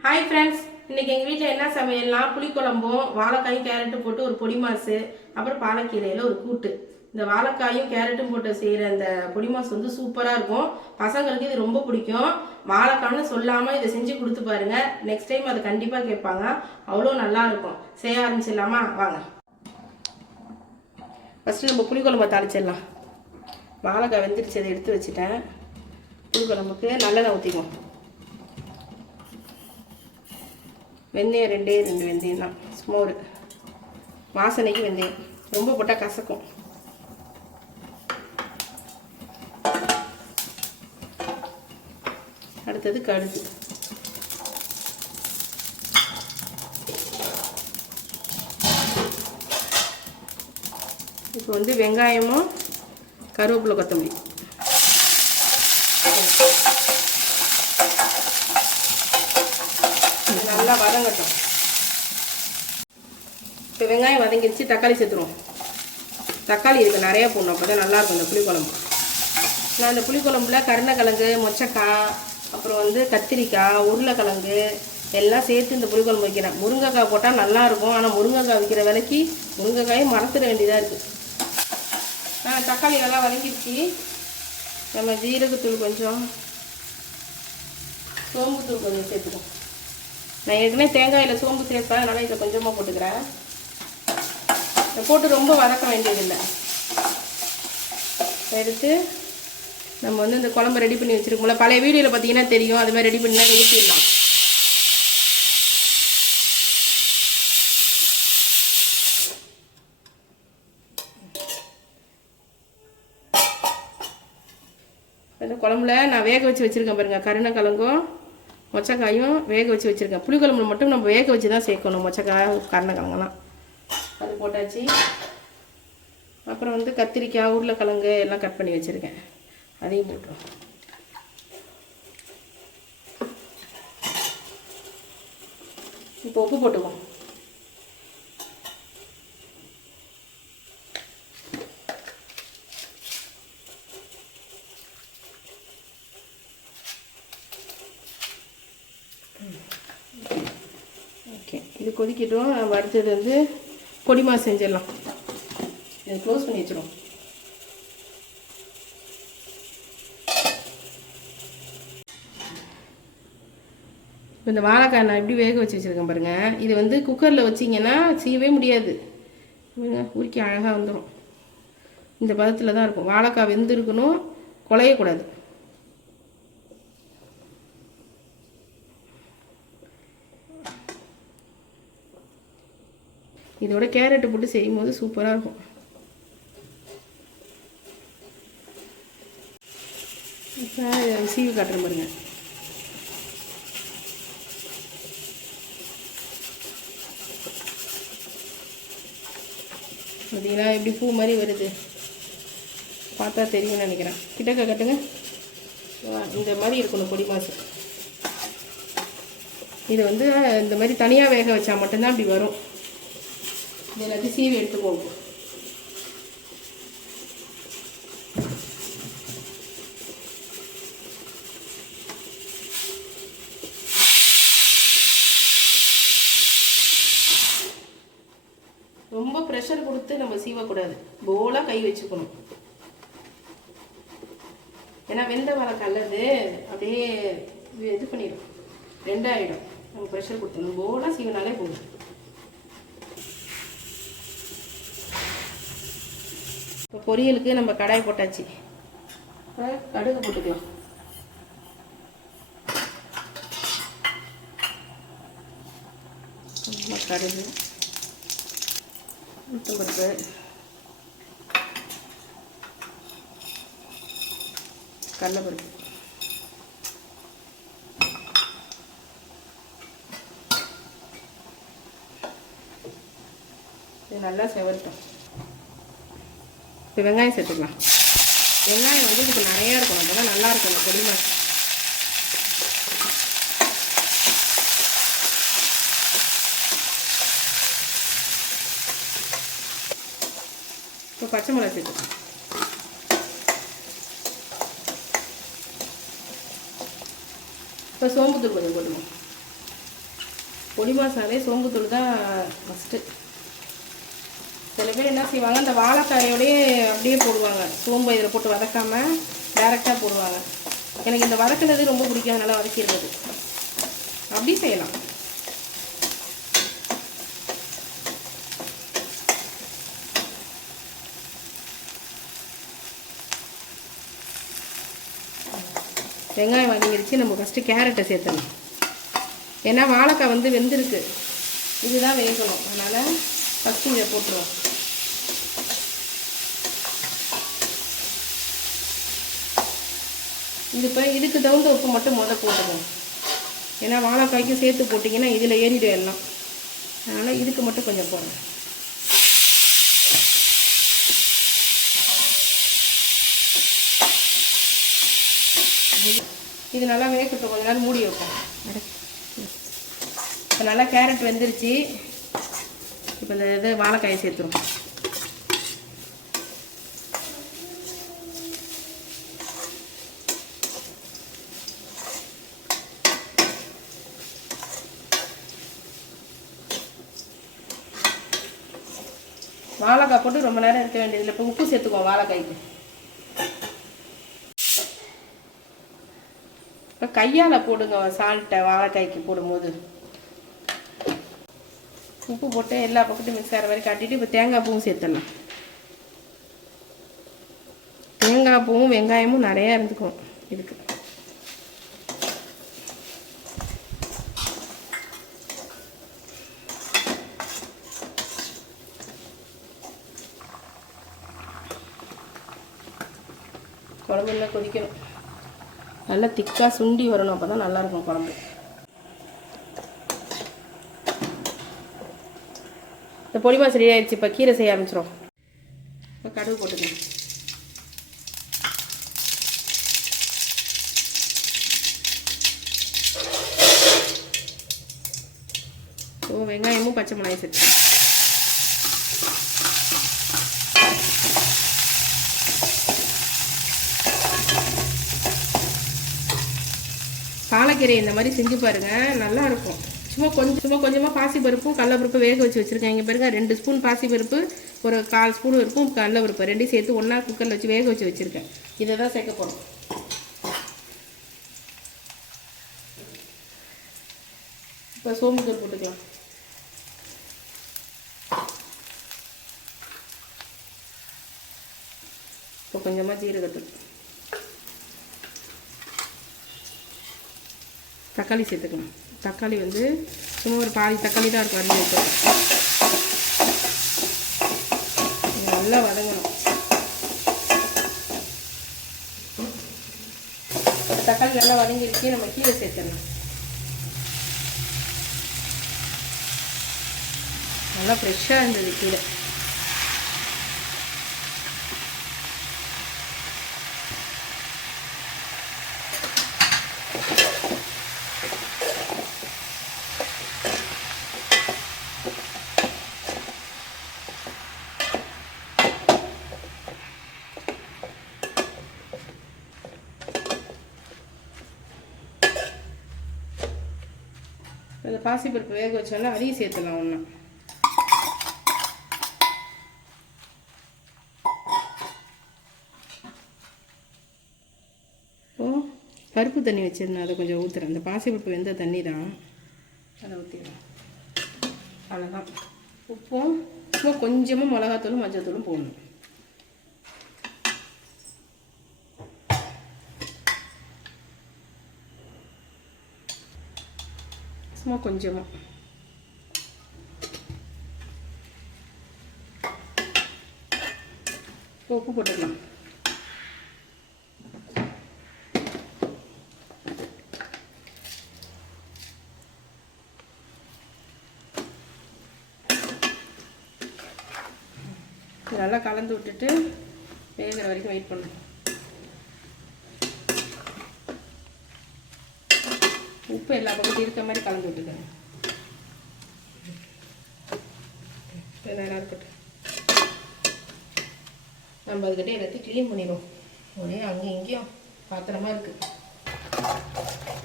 Hi friends இன்னைக்கு எங்கள் வீட்டில் என்ன சமையல்னா புளிக்குழம்பும் வாழைக்காய் கேரட்டு போட்டு ஒரு பொடி மாசு அப்புறம் பாலக்கீரையில் ஒரு கூட்டு. இந்த வாழைக்காயும் கேரட்டும் போட்டு செய்கிற அந்த பொடிமாஸ் வந்து சூப்பராக இருக்கும். பசங்களுக்கு இது ரொம்ப பிடிக்கும். வாழைக்கான்னு சொல்லாமல் இதை செஞ்சு கொடுத்து பாருங்க. நெக்ஸ்ட் டைம் அதை கண்டிப்பாக கேட்பாங்க. அவ்வளோ நல்லாயிருக்கும் செய்ய ஆரம்பிச்சிடலாமா? வாங்க. ஃபஸ்ட்டு நம்ம புளிக்குழம்பை தாளிச்சிடலாம். வாழைக்காய் வெந்துருச்சு அதை எடுத்து வச்சுட்டேன். புளிக்குழம்புக்கு நல்லெண்ணெய் ஊற்றிக்குவோம் வெந்தயம் ரெண்டே ரெண்டு வெந்தயம் தான் சும்மா ஒரு வாசனைக்கு வெந்தயம். ரொம்ப போட்டால் கசக்கும். அடுத்தது கடுகு. இப்போ வந்து வெங்காயமும் கருவேப்பிலை கொத்தமல்லி. நல்லா வதங்கட்டும். இப்போ வெங்காயம் வதங்கிடுச்சு தக்காளி சேர்த்துருவோம். தக்காளி இருக்குது நிறையா போடணும் அப்போ தான் நல்லாயிருக்கும் இந்த புளிக்குழம்பு. நான் இந்த புளிக்குழம்புல கருணக்கிழங்கு மொச்சக்காய் அப்புறம் வந்து கத்திரிக்காய் உருளைக்கிழங்கு எல்லாம் சேர்த்து இந்த புளிக்குழம்பு வைக்கிறேன் முருங்கைக்காய் போட்டால் நல்லாயிருக்கும் ஆனால் முருங்கைக்காய் விற்கிற விலைக்கு முருங்கைக்காயும் மறந்துட வேண்டியதாக இருக்குது ஆ தக்காளி நல்லா வதங்கிடுச்சு. நம்ம ஜீரகத்தூள் கொஞ்சம் சோம்புத்தூள் கொஞ்சம் சேர்த்துக்கோம் நான் ஏற்கனவே தேங்காயில் சோம்பு சேர்ப்பேன். அதனால் இதை கொஞ்சமாக போட்டுக்கிறேன். போட்டு ரொம்ப வதக்க வேண்டியதில்லை. எடுத்து நம்ம வந்து இந்த குழம்பு ரெடி பண்ணி வச்சுருக்கோம்ல பழைய வீடியோவில் பார்த்தீங்கன்னா தெரியும். அது மாதிரி ரெடி பண்ணிலாம் ஊற்றிடலாம் இந்த குழம்புல நான் வேக வச்சு வச்சுருக்கேன் பாருங்கள் கருணக்கிழங்கும் மொச்சக்காயும் வேக வச்சு வச்சுருக்கேன். புளிக்குழம்புல மட்டும் நம்ம வேக வச்சு தான் சேர்க்கணும் மொச்சக்காய் கருணக்கிழங்கெல்லாம் அது போட்டாச்சு. அப்புறம் வந்து கத்திரிக்காய் உருளைக்கிழங்கு எல்லாம் கட் பண்ணி வச்சுருக்கேன். அதையும் போட்டுரும் இப்போ உப்பு போட்டுக்குவோம் ஓகே. இது கொதிக்கட்டும். அடுத்தது வந்து பொடிமா செஞ்சிடலாம். இதை க்ளோஸ் பண்ணி வச்சிரும் இப்போ இந்த வாழைக்காய் நான் எப்படி வேக வச்சு வச்சுருக்கேன் பாருங்கள் இது வந்து குக்கரில் வச்சிங்கன்னா செய்யவே முடியாது. பாருங்க, உருக்கி அழகாக வந்துடும் இந்த பதத்தில் தான் இருக்கும். வாழைக்காய் வெந்திருக்கணும் குலையக்கூடாது இதோட கேரட்டு போட்டு செய்யும்போது சூப்பராக இருக்கும். இப்போ சீவி காட்டுறேன் பாருங்கள் பார்த்தீங்களா? எப்படி பூ மாதிரி வருது? பார்த்தா தெரியும்னு நினைக்கிறேன். கிட்டக்க கட்டுங்க. இந்த மாதிரி இருக்கணும் பொடி மாசு. இது வந்து இந்த மாதிரி தனியாக வேக வச்சா மட்டும்தான் அப்படி வரும். இது எல்லாத்தையும் சீவி எடுத்துக்கோங்க ரொம்ப ப்ரெஷர் கொடுத்து நம்ம சீவக்கூடாது. போலாக கை வச்சுக்கணும். ஏன்னா வெந்த வாழைக்காய் அது அப்படியே இது பண்ணிடும். ரெண்டாயிடும். நம்ம ப்ரெஷர் கொடுத்துடணும். போலாக சீவினாலே போதும். இப்போ பொரியலுக்கு நம்ம கடாய் போட்டாச்சு. கடுகு போட்டுக்கலாம். கடுகு. உளுத்தம்பருப்பு கடலைப்பருப்பு. இது நல்லா செவர்த்தோம். இப்போ வெங்காயம் சேர்த்துக்கலாம். வெங்காயம் வந்து இதுக்கு நிறையா இருக்கணும் அப்போ தான் நல்லா இருக்கும் இந்த பொடி மாஸ் இப்போ பச்சை மிளகா சேர்த்துக்கலாம் இப்போ சோம்புத்தூள் கொஞ்சம் போட்டுக்கணும் பொடி மசாலே சோம்புத்தூள் தான் ஃபஸ்ட்டு சில பேர் என்ன செய்வாங்க அந்த வாழைக்காயோடையே அப்படியே போடுவாங்க. சோம்பு இதில் போட்டு வதக்காம டேரெக்டாக போடுவாங்க. எனக்கு இந்த வதக்கினது ரொம்ப பிடிக்கும் அதனால் வதக்கிடுறது. அப்படி செய்யலாம். வெங்காயம் வதங்கிருச்சு நம்ம ஃபஸ்ட்டு கேரட்டை சேர்த்தணும். ஏன்னா வாழைக்காய் வந்து வெந்திருக்கு. இதுதான் வேகணும். அதனால் ஃபஸ்ட்டு இதை போட்டுருவோம். இது இப்போ இதுக்கு தகுந்த உப்பு மட்டும் முத போட்டுக்கணும். ஏன்னா வாழைக்காய்க்கும் சேர்த்து போட்டிங்கன்னா இதில் ஏறிடும் எல்லாம். அதனால் இதுக்கு மட்டும் கொஞ்சம் போடுறேன் இது நல்லா வேகட்டும். கொஞ்ச நேரம் மூடி வைப்போம். இப்போ நல்லா கேரட் வெந்துருச்சு. இப்போ இந்த இது வாழைக்காயை சேர்த்துரும். வாழைக்காய் போட்டு ரொம்ப நேரம் இருக்க வேண்டியதில்லை. இப்போ உப்பு சேர்த்துக்குவோம் வாழைக்காய்க்கு. இப்போ கையால் போடுங்க சால்ட்டை வாழைக்காய்க்கு போடும்போது. உப்பு போட்டு எல்லா பக்கத்தையும் மிக்ஸ் ஆகிற மாதிரி காட்டிட்டு இப்போ தேங்காய் பூவும் சேர்த்துடலாம். தேங்காய் பூவும் வெங்காயமும் நிறையா இருந்துக்கும் இதுக்கு. குழம்பு கொதிக்கணும். நல்லா திக்காக சுண்டி வரணும். அப்போ தான் நல்லாயிருக்கும் குழம்பு. இந்த பொடிமா சரி இப்போ கீரை செய்ய ஆரம்பிச்சிடும் இப்போ கடுகு போட்டுக்கணும் ஓ வெங்காயமும் பச்சை மிளகாய் சேர்த்து. பாலக்கீரை இந்த மாதிரி செஞ்சு பாருங்கள் நல்லாயிருக்கும் சும்மா கொஞ்சம் சும்மா கொஞ்சமாக பாசி பருப்பும் கடலப்பருப்பு வேக வச்சு வச்சுருக்கேன். இங்கே பாருங்கள் ரெண்டு ஸ்பூன் பாசி பருப்பு ஒரு கால் ஸ்பூன் இருக்கும் கடலப்பருப்பு. ரெண்டையும் சேர்த்து ஒன்றா குக்கரில் வச்சு வேக வச்சு வச்சுருக்கேன். இதை தான் சேர்க்க போகிறோம் இப்போ சோம்பு தூள் போட்டுக்கலாம். இப்போ கொஞ்சமாக ஜீரகத்தூள். தக்காளி சேர்த்துக்கலாம். தக்காளி வந்து சும்மா ஒரு பாதி தக்காளி தான் இருக்கும் அரிஞ்சு வைக்கிறோம் நல்லா வதங்கணும். தக்காளி நல்லா வதங்கிருச்சு நம்ம கீரை சேர்த்துடலாம். நல்லா ஃப்ரெஷ்ஷாக இருந்தது கீரை. பாசிப்பருப்பு வேக வச்சோன்னா அதையும் சேர்த்துலாம் ஒன்றா இப்போது பருப்பு தண்ணி வச்சிருந்தேன் அதை கொஞ்சம் ஊற்றுறேன் அந்த பாசிப்பருப்பு வெந்த தண்ணி தான் அதை ஊற்றிடலாம் அவ்வளோதான் உப்பும் சும்மா கொஞ்சமாக மிளகாத்தூளும் மஞ்சத்தூளும் போடணும். சும்மா கொஞ்சமாக உப்பு போட்டுக்கலாம் நல்லா கலந்து விட்டுட்டு வேகிற வரைக்கும் வெயிட் பண்ணணும். உப்பு எல்லா பக்கத்தையும் இருக்க மாதிரி கலந்து விட்டுக்கோங்க. நல்லா இருக்கட்டும். நம்ம அதுக்கிட்ட எல்லாத்தையும் க்ளீன் பண்ணிடுவோம். ஒரே அங்கேயும் இங்கேயும் பாத்திரமா இருக்குது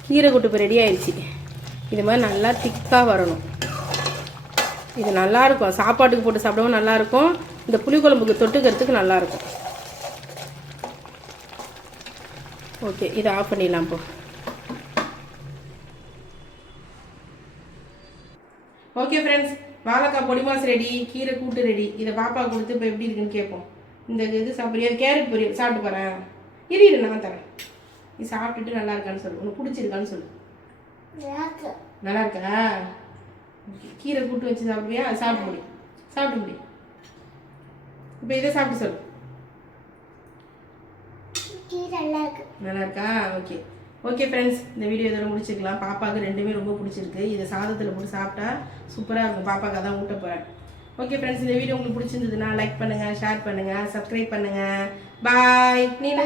கீரை கூட்டு இப்போ ரெடி ஆயிடுச்சு. இது மாதிரி நல்லா திக்காக வரணும். இது நல்லா இருக்கும். சாப்பாட்டுக்கு போட்டு சாப்பிடவும் நல்லா இருக்கும். இந்த புளிக்குழம்புக்கு தொட்டுக்கிறதுக்கு நல்லா இருக்கும். ஓகே இதை ஆஃப் பண்ணிடலாம் இப்போ ஓகே ஃப்ரெண்ட்ஸ் வாழைக்காய் பொடி மாஸ் ரெடி கீரை கூட்டு ரெடி இதை பாப்பா கொடுத்து இப்போ எப்படி இருக்குன்னு கேட்போம் இந்த இது சாப்பிட்றியா? கேரட் பொரியல் சாப்பிட்டு போகிறேன் இரு இரு நான் தரேன். நீ சாப்பிட்டுட்டு நல்லா இருக்கான்னு சொல்லு. உனக்கு பிடிச்சிருக்கான்னு சொல்லு. நல்லா இருக்கா. கீரை கூட்டு வச்சு சாப்பிடுவியா? சாப்பிட முடியும். சாப்பிட முடியும். இப்போ இதை சாப்பிட்டு சொல்லு. நல்லா இருக்கா ஓகே. ஓகே ஃப்ரெண்ட்ஸ் இந்த வீடியோ இதோட முடிச்சுக்கலாம் பாப்பாவுக்கு ரெண்டுமே ரொம்ப பிடிச்சிருக்கு. இதை சாதத்தில் போட்டு சாப்பிட்டா சூப்பராக இருக்கும். பாப்பாக்கு அதான் ஊட்ட போகிறேன் ஓகே ஃப்ரெண்ட்ஸ் இந்த வீடியோ உங்களுக்கு பிடிச்சிருந்ததுன்னா லைக் பண்ணுங்கள் ஷேர் பண்ணுங்கள் சப்ஸ்கிரைப் பண்ணுங்கள் பாய் நீனா